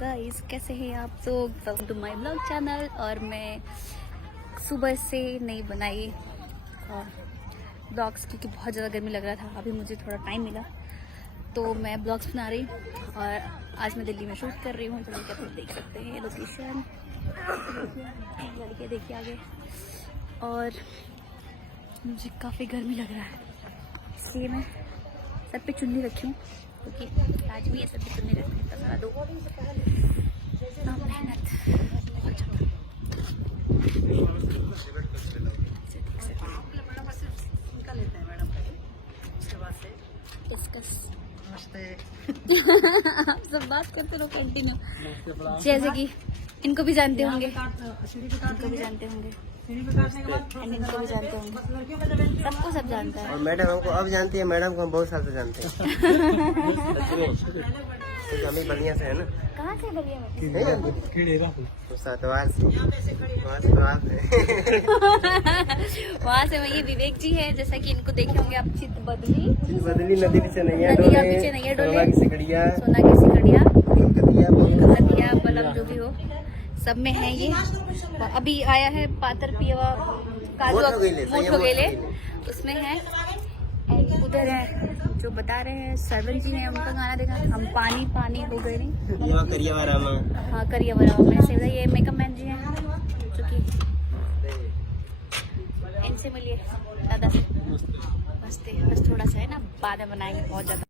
Guys, कैसे हैं आप लोग? Welcome to my blog channel. और मैं सुबह से नहीं बनाई ब्लॉग्स क्योंकि बहुत ज़्यादा गर्मी लग रहा था। अभी मुझे थोड़ा टाइम मिला तो मैं ब्लॉग्स बना रही। और आज मैं दिल्ली में शूट कर रही हूँ, तो क्या आप देख सकते हैं लोकेशन। लड़के देखिए आगे। और मुझे काफ़ी गर्मी लग रहा है, इसलिए मैं सर पे चुन्नी रखी हूँ क्योंकि आज भी ऐसे भी चुन्नी रखने का सारा दो ना मेहनत बहुत ज़्यादा। आप सब बात करते रहो कंटिन्यू, जैसे कि इनको भी जानते होंगे, इनको भी जानते होंगे, इनको भी जानते होंगे, सबको सब जानता है। और मैडम हमको अब जानती है, मैडम को हम बहुत साल से जानते हैं। हम ही बलिया से है ना। कहाँ से बलिया में? सतवार से। वहाँ से वही विवेक जी है, जैसा कि इनको देखे होंगे आप। चित बदली नदी पीछे नहीं है, नदिया पीछे नहीं है, डोले सोना की सिकड़िया, सोना की सिकड़िया, कलकतिया, बलम जो भी हो, सब में है ये। अभी आया है पातर पियवा काजू मोठ गेले, उसमें है। उधर है जो बता रहे हैं सरवन जी हैं, उनका गाना देखा। हम पानी पानी हो गए नहीं। हाँ करिया वाला मैंने से ये मेकअप मैन जी हैं, जो कि इनसे मिलिए दादा से। बस थोड़ा सा है ना, बाद में बनाएंगे बहुत ज्यादा।